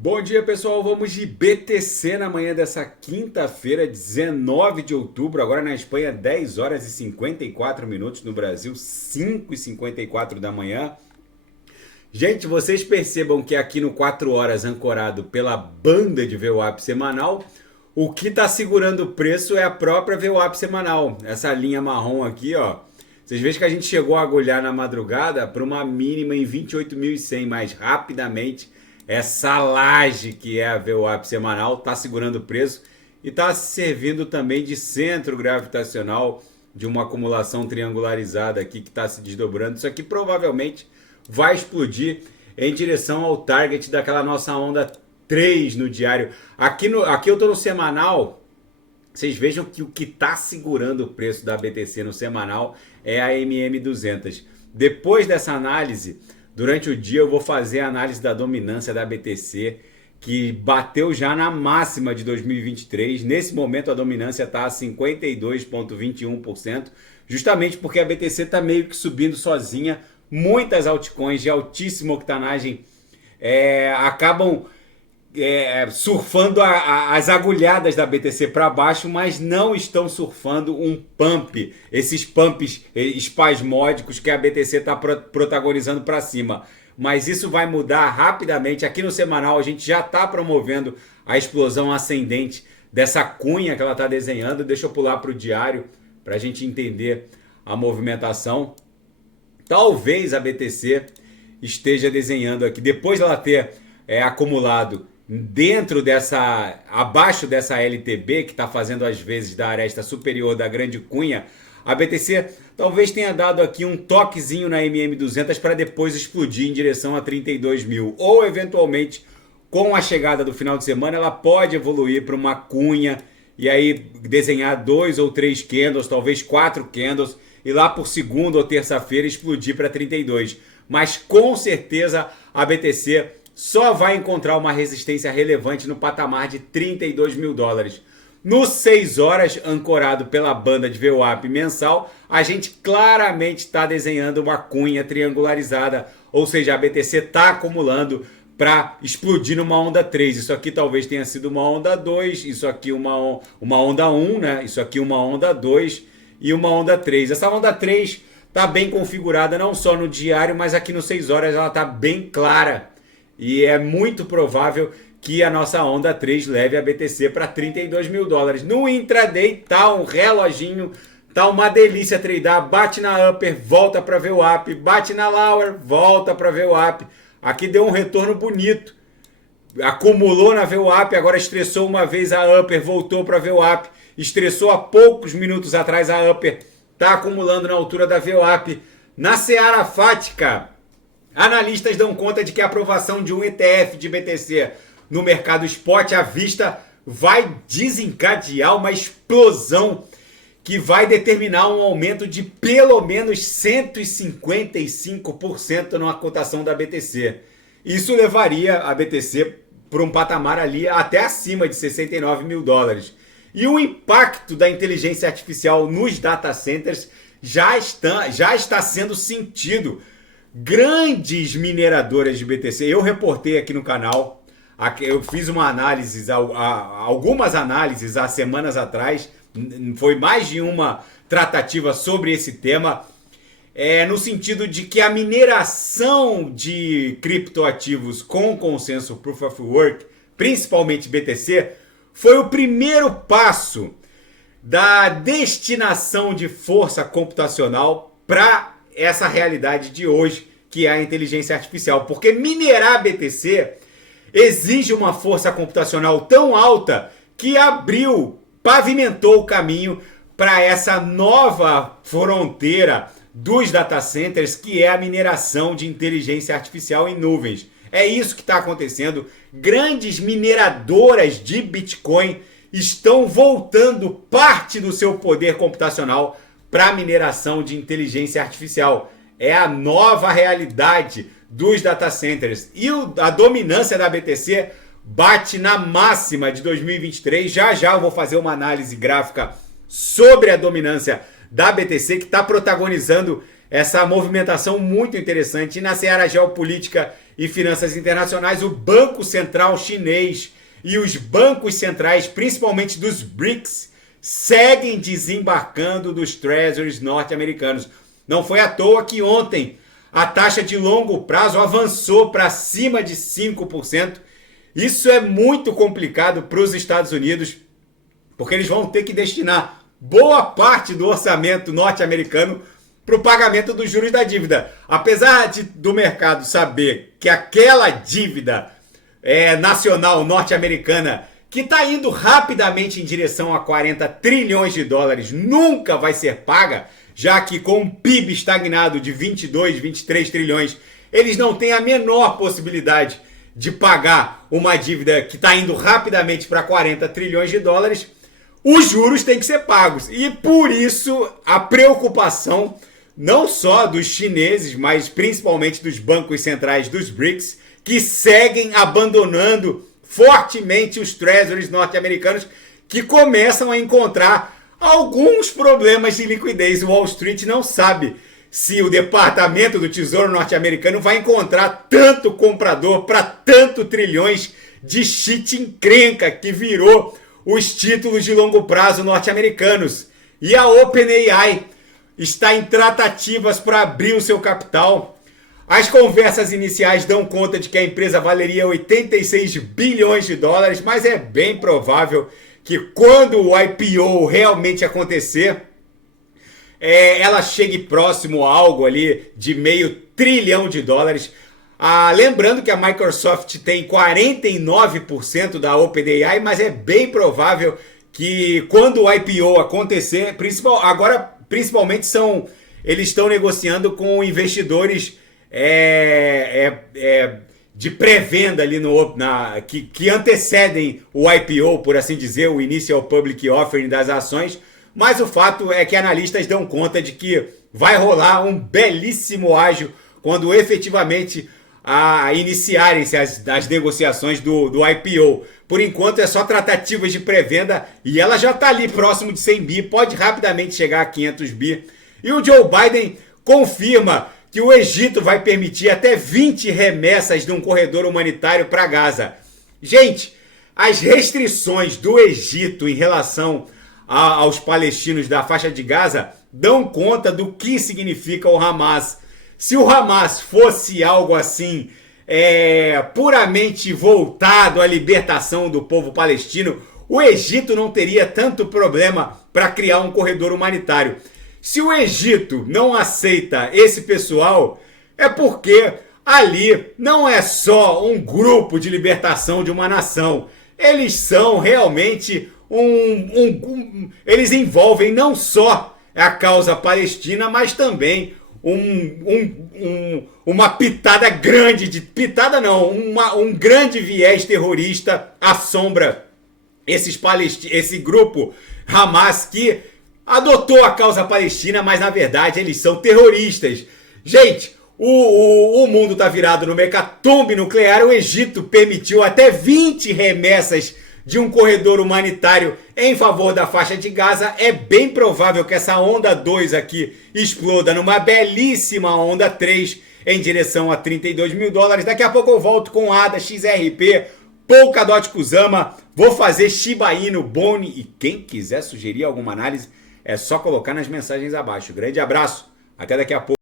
Bom dia, pessoal. Vamos de BTC na manhã dessa quinta-feira, 19 de outubro. Agora na Espanha, 10 horas e 54 minutos. No Brasil, 5 e 54 da manhã. Gente, vocês percebam que aqui no 4 horas, ancorado pela banda de VWAP semanal, o que está segurando o preço é a própria VWAP semanal. Essa linha marrom aqui, ó. Vocês veem que a gente chegou a agulhar na madrugada para uma mínima em 28.100, mais rapidamente. Essa laje que é a VWAP semanal está segurando o preço e está servindo também de centro gravitacional de uma acumulação triangularizada aqui que está se desdobrando. Isso aqui provavelmente vai explodir em direção ao target daquela nossa onda 3 no diário. Aqui eu estou no semanal. Vocês vejam que o que está segurando o preço da BTC no semanal é a MM200. Depois dessa análise, durante o dia eu vou fazer a análise da dominância da BTC, que bateu já na máxima de 2023. Nesse momento a dominância está a 52,21%, justamente porque a BTC está meio que subindo sozinha. Muitas altcoins de altíssima octanagem acabam surfando as agulhadas da BTC para baixo, mas não estão surfando um pump, esses pumps espasmódicos que a BTC está protagonizando para cima. Mas isso vai mudar rapidamente. Aqui no semanal a gente já está promovendo a explosão ascendente dessa cunha que ela está desenhando. Deixa eu pular para o diário para a gente entender a movimentação. Talvez a BTC esteja desenhando aqui, depois dela ter acumulado abaixo dessa LTB, que está fazendo as vezes da aresta superior da grande cunha, a BTC talvez tenha dado aqui um toquezinho na MM200 para depois explodir em direção a 32 mil. Ou, eventualmente, com a chegada do final de semana, ela pode evoluir para uma cunha e aí desenhar 2 ou 3 candles, talvez 4 candles, e lá por segunda ou terça-feira explodir para 32. Mas, com certeza, a BTC só vai encontrar uma resistência relevante no patamar de 32 mil dólares. No 6 horas, ancorado pela banda de VWAP mensal, a gente claramente está desenhando uma cunha triangularizada, ou seja, a BTC está acumulando para explodir numa onda 3. Isso aqui talvez tenha sido uma onda 2, isso aqui uma onda 1, né? Isso aqui uma onda 2 e uma onda 3. Essa onda 3 está bem configurada não só no diário, mas aqui no 6 horas ela está bem clara. E é muito provável que a nossa onda 3 leve a BTC para 32 mil dólares. No intraday tá um reloginho, tá uma delícia tradar. Bate na upper, volta para VWAP. Bate na lower, volta para VWAP. Aqui deu um retorno bonito. Acumulou na VWAP, agora estressou uma vez a upper, voltou para VWAP. Estressou há poucos minutos atrás a upper. Tá acumulando na altura da VWAP. Na Seara Fática, analistas dão conta de que a aprovação de um ETF de BTC no mercado spot à vista vai desencadear uma explosão que vai determinar um aumento de pelo menos 155% na cotação da BTC. Isso levaria a BTC para um patamar ali até acima de 69 mil dólares. E o impacto da inteligência artificial nos data centers já está sendo sentido. Grandes mineradoras de BTC, eu reportei aqui no canal, eu fiz uma análise, algumas análises há semanas atrás, foi mais de uma tratativa sobre esse tema, no sentido de que a mineração de criptoativos com consenso Proof of Work, principalmente BTC, foi o primeiro passo da destinação de força computacional para essa realidade de hoje, que é a inteligência artificial. Porque minerar BTC exige uma força computacional tão alta que pavimentou o caminho para essa nova fronteira dos data centers, que é a mineração de inteligência artificial em nuvens. É isso que está acontecendo. Grandes mineradoras de Bitcoin estão voltando parte do seu poder computacional para a mineração de inteligência artificial. É a nova realidade dos data centers. E a dominância da BTC bate na máxima de 2023. Já eu vou fazer uma análise gráfica sobre a dominância da BTC, que está protagonizando essa movimentação muito interessante. E na seara geopolítica e Finanças Internacionais, o Banco Central Chinês e os bancos centrais, principalmente dos BRICS, seguem desembarcando dos treasuries norte-americanos. Não foi à toa que ontem a taxa de longo prazo avançou para cima de 5%. Isso é muito complicado para os Estados Unidos, porque eles vão ter que destinar boa parte do orçamento norte-americano para o pagamento dos juros da dívida. Apesar do mercado saber que aquela dívida nacional norte-americana, que está indo rapidamente em direção a 40 trilhões de dólares, nunca vai ser paga, já que com um PIB estagnado de 22, 23 trilhões, eles não têm a menor possibilidade de pagar uma dívida que está indo rapidamente para 40 trilhões de dólares, os juros têm que ser pagos. E por isso a preocupação não só dos chineses, mas principalmente dos bancos centrais dos BRICS, que seguem abandonando fortemente os treasuries norte-americanos, que começam a encontrar alguns problemas de liquidez. O Wall Street não sabe se o Departamento do Tesouro norte-americano vai encontrar tanto comprador para tanto trilhões de shit encrenca que virou os títulos de longo prazo norte-americanos. E a OpenAI está em tratativas para abrir o seu capital. As conversas iniciais dão conta de que a empresa valeria 86 bilhões de dólares, mas é bem provável que quando o IPO realmente acontecer, ela chegue próximo a algo ali de meio trilhão de dólares. Lembrando que a Microsoft tem 49% da OpenAI, mas é bem provável que quando o IPO acontecer, principalmente eles estão negociando com investidores de pré-venda ali que antecedem o IPO, por assim dizer, o Initial Public Offering das ações. Mas o fato é que analistas dão conta de que vai rolar um belíssimo ágio quando efetivamente iniciarem-se as negociações do IPO. Por enquanto é só tratativas de pré-venda e ela já está ali próximo de 100 bi, pode rapidamente chegar a 500 bi. E o Joe Biden confirma que o Egito vai permitir até 20 remessas de um corredor humanitário para Gaza. Gente, as restrições do Egito em relação aos palestinos da faixa de Gaza dão conta do que significa o Hamas. Se o Hamas fosse algo assim, puramente voltado à libertação do povo palestino, o Egito não teria tanto problema para criar um corredor humanitário. Se o Egito não aceita esse pessoal, é porque ali não é só um grupo de libertação de uma nação. Eles são realmente eles envolvem não só a causa palestina, mas também uma pitada grande um grande viés terrorista assombra esse grupo Hamas que adotou a causa palestina, mas na verdade eles são terroristas. Gente, o mundo está virado no hecatombe nuclear. O Egito permitiu até 20 remessas de um corredor humanitário em favor da faixa de Gaza. É bem provável que essa onda 2 aqui exploda numa belíssima onda 3 em direção a 32 mil dólares. Daqui a pouco eu volto com ADA, XRP, Polkadot Kusama, vou fazer Shiba Inu, Boni, e quem quiser sugerir alguma análise é só colocar nas mensagens abaixo. Grande abraço, até daqui a pouco.